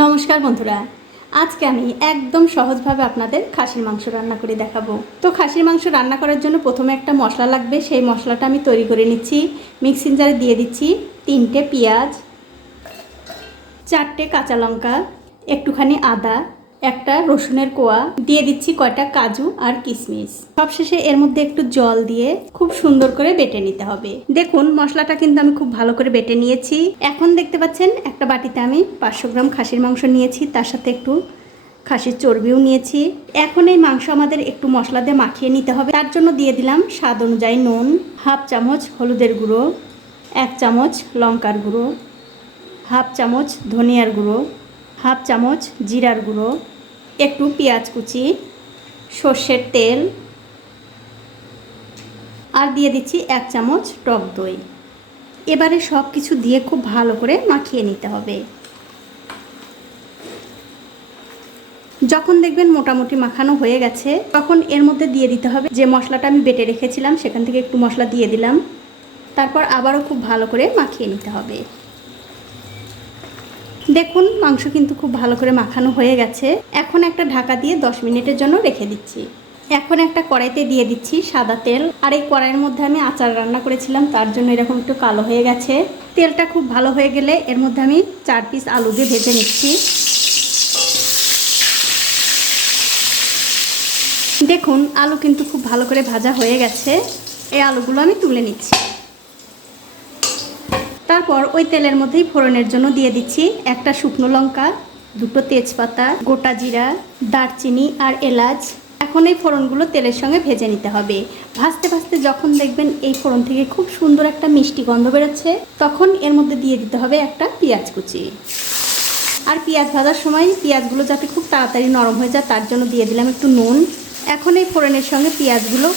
নমস্কার বন্ধুরা। আজকে আমি একদম সহজভাবে আপনাদের খাসির মাংস রান্না করে দেখাবো। তো খাসির মাংস রান্না করার জন্য প্রথমে একটা মশলা লাগবে। সেই মশলাটা আমি তৈরি করে নিচ্ছি। মিক্সিং জারে দিয়ে দিচ্ছি তিনটে পেঁয়াজ, চারটে কাঁচা লঙ্কা, একটুখানি আদা একটা রসুনের কোয়া, দিয়ে দিচ্ছি কয়টা কাজু আর কিশমিশ সবশেষে এর মধ্যে একটু জল দিয়ে খুব সুন্দর করে বেটে নিতে হবে। দেখুন, মশলাটা কিন্তু আমি খুব ভালো করে বেটে নিয়েছি। এখন দেখতে পাচ্ছেন, একটা বাটিতে আমি পাঁচশো গ্রাম খাসির মাংস নিয়েছি, তার সাথে একটু খাসির চর্বিও নিয়েছি। এখন এই মাংস আমাদের একটু মশলা দিয়ে মাখিয়ে নিতে হবে। তার জন্য দিয়ে দিলাম স্বাদ অনুযায়ী নুন, হাফ চামচ হলুদের গুঁড়ো, এক চামচ লঙ্কার গুঁড়ো, হাফ চামচ ধনিয়ার গুঁড়ো, হাফ চামচ জিরার গুঁড়ো একটু পেঁয়াজ কুচি, সর্ষের তেল, আর দিয়ে দিচ্ছি এক চামচ টক দই। এবারে সব কিছু দিয়ে খুব ভালো করে মাখিয়ে নিতে হবে। যখন দেখবেন মোটামুটি মাখানো হয়ে গেছে, তখন এর মধ্যে দিয়ে দিতে হবে যে মশলাটা আমি বেটে রেখেছিলাম, সেখান থেকে একটু মশলা দিয়ে দিলাম। তারপর আবারও খুব ভালো করে মাখিয়ে নিতে হবে। দেখুন, মাংস কিন্তু খুব ভালো করে মাখানো হয়ে গেছে। এখন একটা ঢাকা দিয়ে 10 মিনিটের জন্য রেখে দিচ্ছি। এখন একটা কড়াইতে দিয়ে দিচ্ছি সাদা তেল। আর এই কড়াইয়ের মধ্যে আমি আচার রান্না করেছিলাম, তার জন্য এরকম একটু কালো হয়ে গেছে। তেলটা খুব ভালো হয়ে গেলে এর মধ্যে আমি চার পিস আলু দিয়ে ভেজে নিচ্ছি। দেখুন, আলু কিন্তু খুব ভালো করে ভাজা হয়ে গেছে। এই আলুগুলো আমি তুলে নিচ্ছি। তারপর ওই তেলের মধ্যেই ফোড়নের জন্য দিয়ে দিচ্ছি একটা শুকনো লঙ্কা, দুটো তেজপাতা, গোটা জিরা, দারচিনি আর এলাচ। এখন এই ফোড়নগুলো তেলের সঙ্গে ভেজে নিতে হবে। ভাজতে ভাজতে যখন দেখবেন এই ফোড়ন থেকে খুব সুন্দর একটা মিষ্টি গন্ধ বেরোচ্ছে, তখন এর মধ্যে দিয়ে দিতে হবে একটা পেঁয়াজ কুচি। আর পেঁয়াজ ভাজার সময় পেঁয়াজগুলো যাতে খুব তাড়াতাড়ি নরম হয়ে যায়, তার জন্য দিয়ে দিলাম একটু নুন। এখন এই ফোড়নের সঙ্গে পেঁয়াজগুলো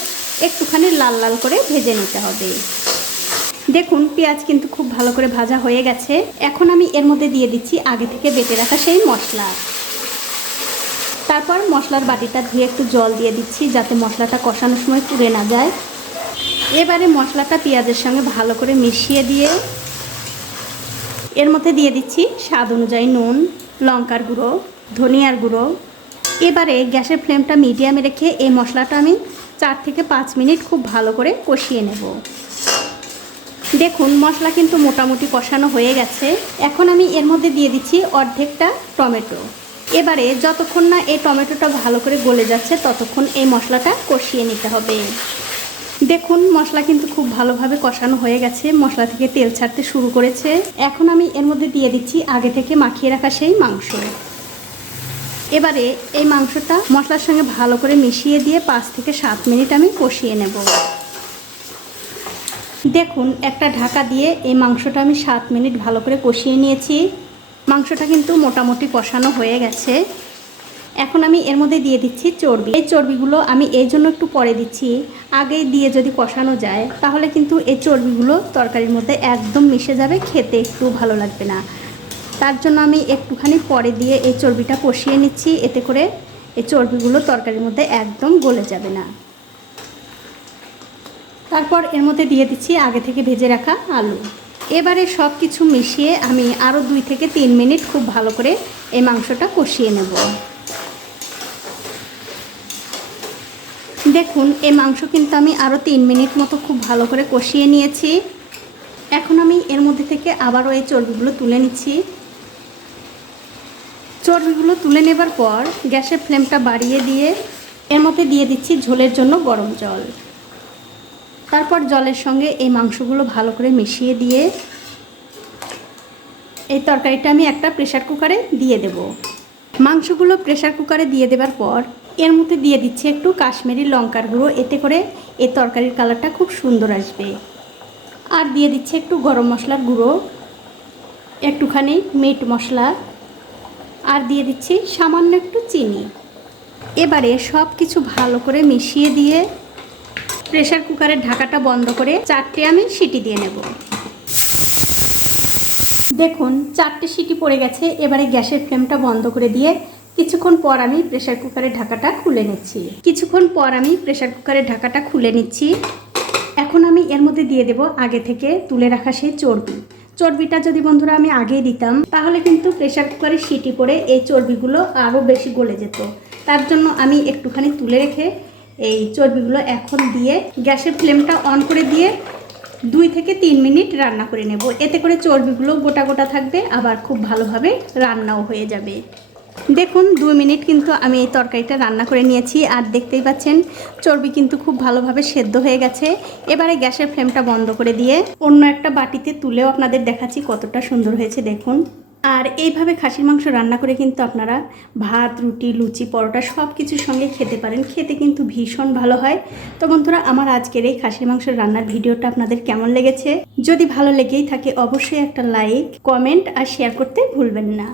একটুখানি লাল লাল করে ভেজে নিতে হবে। দেখুন, পেঁয়াজ কিন্তু খুব ভালো করে ভাজা হয়ে গেছে। এখন আমি এর মধ্যে দিয়ে দিচ্ছি আগে থেকে বেটে রাখা সেই মশলা। তারপর মশলার বাটিটা ধুয়ে একটু জল দিয়ে দিচ্ছি যাতে মশলাটা কষানোর সময় পুড়ে না যায়। এবারে মশলাটা পেঁয়াজের সঙ্গে ভালো করে মিশিয়ে দিয়ে এর মধ্যে দিয়ে দিচ্ছি স্বাদ অনুযায়ী নুন, লঙ্কার গুঁড়ো, ধনিয়ার গুঁড়ো। এবারে গ্যাসের ফ্লেমটা মিডিয়ামে রেখে এই মশলাটা আমি চার থেকে পাঁচ মিনিট খুব ভালো করে কষিয়ে নেব। দেখুন, মশলা কিন্তু মোটামুটি কষানো হয়ে গেছে। এখন আমি এর মধ্যে দিয়ে দিচ্ছি অর্ধেকটা টমেটো। এবারে যতক্ষণ না এই টমেটোটা ভালো করে গলে যাচ্ছে, ততক্ষণ এই মশলাটা কষিয়ে নিতে হবে। দেখুন, মশলা কিন্তু খুব ভালোভাবে কষানো হয়ে গেছে, মশলা থেকে তেল ছাড়তে শুরু করেছে। এখন আমি এর মধ্যে দিয়ে দিচ্ছি আগে থেকে মাখিয়ে রাখা সেই মাংস। এবারে এই মাংসটা মশলার সঙ্গে ভালো করে মিশিয়ে দিয়ে পাঁচ থেকে সাত মিনিট আমি কষিয়ে নেব। দেখুন, একটা ঢাকা দিয়ে এই মাংসটা আমি সাত মিনিট ভালো করে কষিয়ে নিয়েছি। মাংসটা কিন্তু মোটামুটি কষানো হয়ে গেছে। এখন আমি এর মধ্যে দিয়ে দিচ্ছি চর্বি। এই চর্বিগুলো আমি এই জন্য একটু পরে দিচ্ছি। আগে দিয়ে যদি কষানো যায়, তাহলে কিন্তু এই চর্বিগুলো তরকারির মধ্যে একদম মিশে যাবে, খেতে একটু ভালো লাগবে না। তার জন্য আমি একটুখানি পরে দিয়ে এই চর্বিটা কষিয়ে নিচ্ছি। এতে করে এই চর্বিগুলো তরকারির মধ্যে একদম গলে যাবে না। তারপর এর মধ্যে দিয়ে দিচ্ছি আগে থেকে ভেজে রাখা আলু। এবারে সব কিছু মিশিয়ে আমি আরও দুই থেকে তিন মিনিট খুব ভালো করে এই মাংসটা কষিয়ে নেব। দেখুন, এই মাংস কিন্তু আমি আরও তিন মিনিট মতো খুব ভালো করে কষিয়ে নিয়েছি। এখন আমি এর মধ্যে থেকে আবারও এই চর্বিগুলো তুলে নিচ্ছি। চর্বিগুলো তুলে নেবার পর গ্যাসের ফ্লেমটা বাড়িয়ে দিয়ে এর মধ্যে দিয়ে দিচ্ছি ঝোলের জন্য গরম জল। তারপর জলের সঙ্গে এই মাংসগুলো ভালো করে মিশিয়ে দিয়ে এই তরকারিটা আমি একটা প্রেশার কুকারে দিয়ে দেব। মাংসগুলো প্রেশার কুকারে দিয়ে দেবার পর এর মধ্যে দিয়ে দিচ্ছি একটু কাশ্মীরি লঙ্কার গুঁড়ো, এতে করে এই তরকারির কালারটা খুব সুন্দর আসবে। আর দিয়ে দিচ্ছি একটু গরম মশলার গুঁড়ো, একটুখানি মিট মশলা, আর দিয়ে দিচ্ছি সামান্য একটু চিনি। এবারে সব কিছু ভালো করে মিশিয়ে দিয়ে প্রেশার কুকারের ঢাকাটা বন্ধ করে চারটে আমি সিটি দিয়ে নেব। দেখুন, চারটে সিটি পড়ে গেছে, এবারে গ্যাসের ফ্লেমটা বন্ধ করে দিয়ে কিছুক্ষণ পর আমি প্রেশার কুকারের ঢাকাটা খুলে নিচ্ছি। কিছুক্ষণ পর আমি প্রেশার কুকারের ঢাকাটা খুলে নিচ্ছি। এখন আমি এর মধ্যে দিয়ে দেব আগে থেকে তুলে রাখা সেই চর্বি। চর্বিটা যদি বন্ধুরা আমি আগেই দিতাম, তাহলে কিন্তু প্রেশার কুকারে সিটি পড়ে এই চর্বিগুলো আরও বেশি গলে যেত। তার জন্য আমি একটুখানি তুলে রেখে এই চর্বিগুলো এখন দিয়ে গ্যাসের ফ্লেমটা অন করে দিয়ে দুই থেকে তিন মিনিট রান্না করে নেব। এতে করে চর্বিগুলো গোটা গোটা থাকবে, আবার খুব ভালোভাবে রান্নাও হয়ে যাবে। দেখুন, দুই মিনিট কিন্তু আমি এই তরকারিটা রান্না করে নিয়েছি, আর দেখতেই পাচ্ছেন চর্বি কিন্তু খুব ভালোভাবে সেদ্ধ হয়ে গেছে। এবারে গ্যাসের ফ্লেমটা বন্ধ করে দিয়ে অন্য একটা বাটিতে তুলেও আপনাদের দেখাচ্ছি কতটা সুন্দর হয়েছে, দেখুন। আর এইভাবে খাসির মাংস রান্না করে কিন্তু আপনারা ভাত, রুটি, লুচি, পরোটা সব কিছুর সঙ্গে খেতে পারেন। খেতে কিন্তু ভীষণ ভালো হয়। তো বন্ধুরা, আমার আজকের এই খাসির মাংস রান্নার ভিডিওটা আপনাদের কেমন লেগেছে? যদি ভালো লেগেই থাকে, অবশ্যই একটা লাইক, কমেন্ট আর শেয়ার করতে ভুলবেন না।